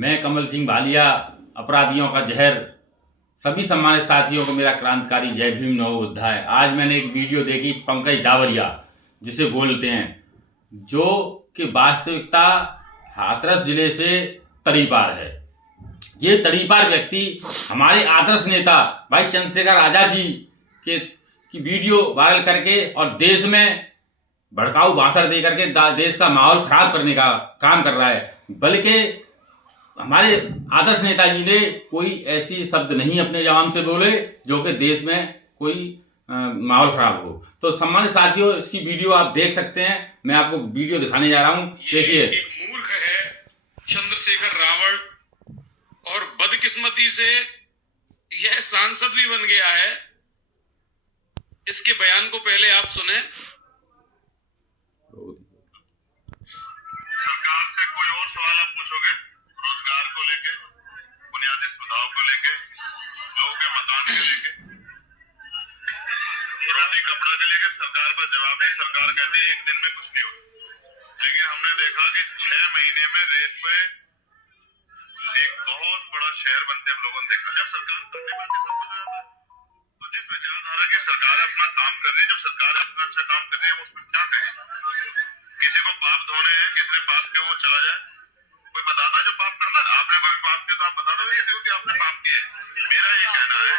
मैं कमल सिंह भालिया, अपराधियों का जहर। सभी सम्मानित साथियों को मेरा क्रांतिकारी जय भीम नमो बुद्धाय। आज मैंने एक वीडियो देखी पंकज डावरिया जिसे बोलते हैं, जो कि वास्तविकता हाथरस जिले से तड़ीपार है। ये तड़ीपार व्यक्ति हमारे आदर्श नेता भाई चंद्रशेखर आजाद जी की वीडियो वायरल करके और देश में भड़काऊ भाषण दे करके देश का माहौल खराब करने का काम कर रहा है। बल्कि हमारे आदर्श नेताजी ने कोई ऐसी शब्द नहीं अपने जबान से बोले जो कि देश में कोई माहौल खराब हो। तो सम्मानित साथियों, इसकी वीडियो आप देख सकते हैं। मैं आपको वीडियो दिखाने जा रहा हूं। देखिए, एक मूर्ख है चंद्रशेखर रावण और बदकिस्मती से यह सांसद भी बन गया है। इसके बयान को पहले आप सुने। सरकार से कोई और सवाल आप पूछोगे, रोजगार को लेके, बुनियादी सुविधाओं को लेके, लोगों के मकान को लेके, रोटी कपड़ा के लेके सरकार का जवाब नहीं। सरकार कहती है एक दिन में कुछ नहीं होगा, लेकिन हमने देखा कि 6 महीने में रेत पे एक बहुत बड़ा शहर बनते हम लोगों ने देखा। जब सरकार करने पाती सब कुछ हो जाता है। तो जिस विचारधारा की सरकार अपना काम कर रही है, जब सरकार अपना अच्छा काम कर रही है, हम उसमें क्या कहें? किसी को पाप धोने हैं, किसने पाप किया वो चला जाए, कोई बताता है जो पाप करता है। आपने कभी पाप किया तो आप बता दो किसी को कि आपने पाप किए। मेरा ये कहना है,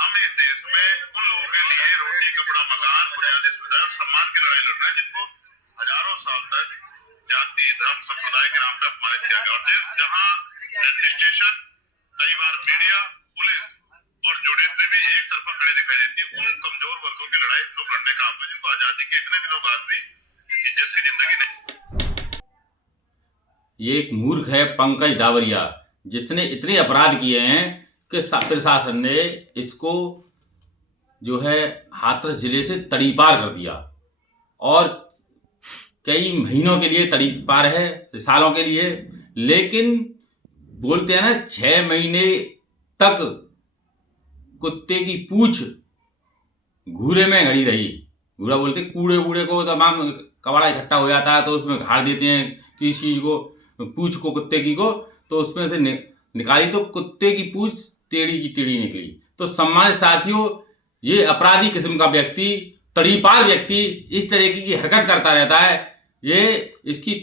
हम इस देश में उन लोगों के लिए रोटी कपड़ा मकान बुनियादी सुविधा और सम्मान की लड़ाई लड़ रहे हैं जिनको हजारों साल तक जाति धर्म संप्रदाय के नाम पर अपमानित किया गया। और जहाँ एडमिनिस्ट्रेशन, कई बार मीडिया, पुलिस और जुडिशरी भी एक तरफा खड़ी दिखाई देती है। उन कमजोर वर्गों की लड़ाई लोग लड़ने काम में, जिनको आजादी के इतने दिनों बाद भी इज्जत की जिंदगी नहीं। ये एक मूर्ख है पंकज डावरिया, जिसने इतने अपराध किए हैं कि प्रशासन ने इसको जो है हाथरस जिले से तड़ीपार कर दिया और कई महीनों के लिए तड़ीपार है, सालों के लिए। लेकिन बोलते हैं ना, 6 महीने तक कुत्ते की पूंछ घूरे में गड़ी रही। घूरा बोलते कूड़े वूड़े को तमाम कबाड़ा इकट्ठा हो जाता है तो उसमें घाड़ देते हैं किसी चीज को, पूंछ को कुत्ते की को, तो उसमें से निकाली तो कुत्ते की पूंछ टेढ़ी की टेढ़ी निकली। तो सम्मानित साथियों, ये अपराधी किस्म का व्यक्ति, तड़ीपार व्यक्ति इस तरीके की हरकत करता रहता है। ये इसकी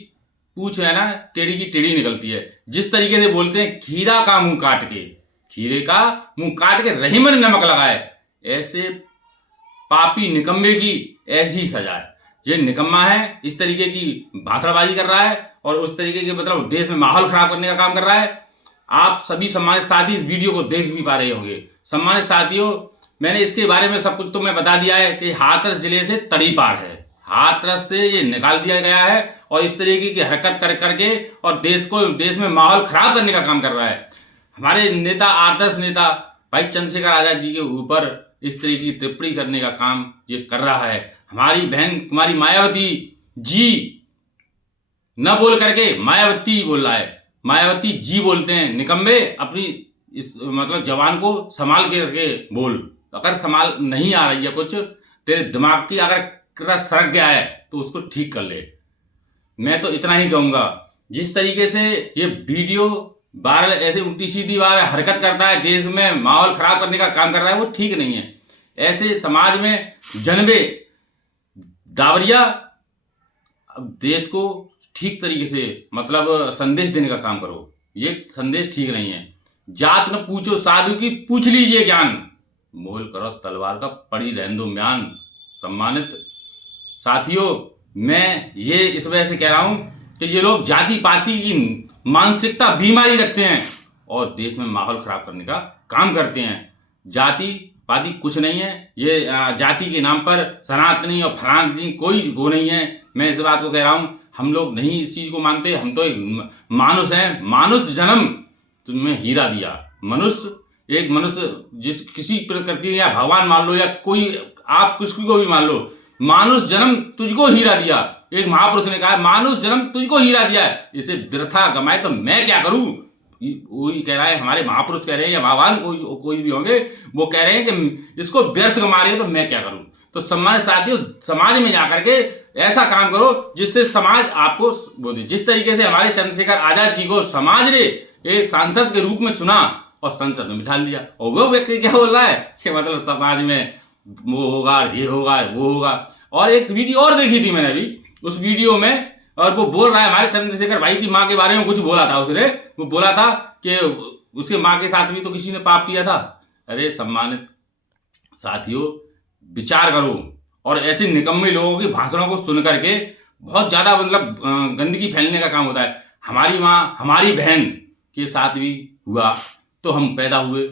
पूंछ है ना, टेढ़ी की टेढ़ी निकलती है। जिस तरीके से बोलते हैं खीरा का मुंह काट के, खीरे का मुंह काट के रहीमन नमक लगाए, ऐसे पापी निकम्मे की ऐसी सजा है। ये निकम्मा है, इस तरीके की भाषणबाजी कर रहा है और उस तरीके के मतलब देश में माहौल खराब करने का काम कर रहा है। आप सभी सम्मानित साथी इस वीडियो को देख भी पा रहे होंगे। सम्मानित साथियों, मैंने इसके बारे में सब कुछ तो मैं बता दिया है कि हाथरस जिले से तड़ीपार है। हाथरस से ये निकाल दिया गया है और इस तरीके की हरकत करके और देश में माहौल खराब करने का काम कर रहा है। हमारे नेता, आदर्श नेता भाई चंद्रशेखर आजाद जी के ऊपर इस तरीके की टिप्पणी करने का काम ये कर रहा है। हमारी बहन कुमारी मायावती जी न बोल करके मायावती बोल रहा है। मायावती जी बोलते हैं। निकम्मे, अपनी इस मतलब जवान को संभाल के रखे बोल। अगर संभाल नहीं आ रही है कुछ, तेरे दिमाग की अगर सरक गया है तो उसको ठीक कर ले। मैं तो इतना ही कहूंगा। जिस तरीके से ये वीडियो वायरल ऐसे उल्टी सीधी बार हरकत करता है, देश में माहौल खराब करने का काम कर रहा है, वो ठीक नहीं है। ऐसे समाज में जन्मे डावरिया अब देश को ठीक तरीके से मतलब संदेश देने का काम करो। ये संदेश ठीक नहीं है। जात न पूछो साधु की, पूछ लीजिए ज्ञान, मोल करो तलवार का, पड़ी रहने दो म्यान। सम्मानित साथियों, मैं ये इस वजह से कह रहा हूं कि ये लोग जाति पाति की मानसिकता बीमारी रखते हैं और देश में माहौल खराब करने का काम करते हैं। जाति पाति कुछ नहीं है। ये जाति के नाम पर सनातनी और फलानी कोई वो नहीं है। मैं इस बात को कह रहा हूं, हम लोग नहीं इस चीज को मानते। हम तो एक मानुष हैं। मानुष जन्म तुम्हें हीरा दिया। मनुष्य, एक मनुष्य, जिस किसी प्रकृति या भगवान मान लो या कोई आप किसी को भी मान लो, मानुष जन्म तुझको हीरा दिया। एक महापुरुष ने कहा मानुष जन्म तुझको हीरा दिया है, इसे वृथा गमाए तो मैं क्या करूं। वही कह रहा है, हमारे महापुरुष कह रहे हैं या भगवान कोई भी होंगे, वो कह रहे हैं कि इसको व्यर्थ गमा रहे हो तो मैं क्या करूं। तो सम्मानित साथियों, समाज में जाकर के ऐसा काम करो जिससे समाज आपको बोले। जिस तरीके से हमारे चंद्रशेखर आजाद जी को समाज ने एक सांसद के रूप में चुना और संसद में बिठा लिया। और वो व्यक्ति क्या बोल रहा है कि मतलब समाज में वो होगा, ये होगा, वो होगा। और एक वीडियो और देखी थी मैंने अभी, उस वीडियो में, और वो बोल रहा है हमारे चंद्रशेखर भाई की माँ के बारे में कुछ बोला था उसने। वो बोला था कि उसके माँ के साथ भी तो किसी ने पाप किया था। अरे सम्मानित साथियों, विचार करो, और ऐसे निकम्मे लोगों के भाषणों को सुन करके बहुत ज़्यादा मतलब गंदगी फैलने का काम होता है। हमारी माँ, हमारी बहन के साथ भी हुआ तो हम पैदा हुए।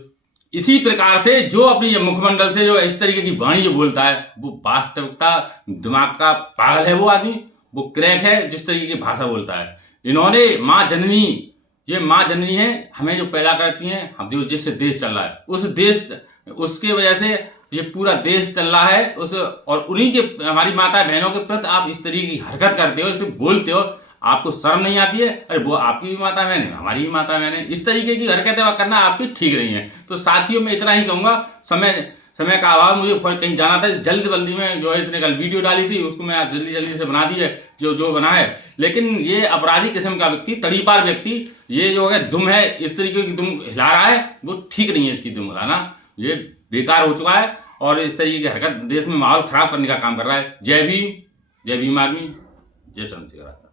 इसी प्रकार से जो अपनी मुखमंडल से जो इस तरीके की वाणी जो बोलता है, वो वास्तविकता, दिमाग का पागल है वो आदमी, वो क्रैक है जिस तरीके की भाषा बोलता है। इन्होंने माँ जननी, ये माँ जननी है, हमें जो पैदा करती हैं, हम जो जिससे देश चल रहा है, उस देश, उसके वजह से ये पूरा देश चल रहा है उस, और उन्हीं के, हमारी माता बहनों के प्रति आप इस तरीके की हरकत करते हो, इसे बोलते हो, आपको शर्म नहीं आती है? अरे वो आपकी भी माता बहन है, हमारी भी माता बहन है। इस तरीके की हरकतें करना आपकी ठीक नहीं है। तो साथियों, मैं इतना ही कहूँगा, समय का अभाव, मुझे कहीं जाना था, जल्दी में जो है इसने कल वीडियो डाली थी, उसको मैं आज जल्दी से बना दी है जो बना है। लेकिन ये अपराधी किस्म का व्यक्ति, तड़ीपार व्यक्ति, ये जो है दुम है, इस तरीके की दुम हिला रहा है, वो ठीक नहीं है इसकी दुम हिलाना, ये बेकार हो चुका है और इस तरीके की हरकत देश में माहौल खराब करने का काम कर रहा है। जय भीम आर्मी, जय चंद्रशेखर।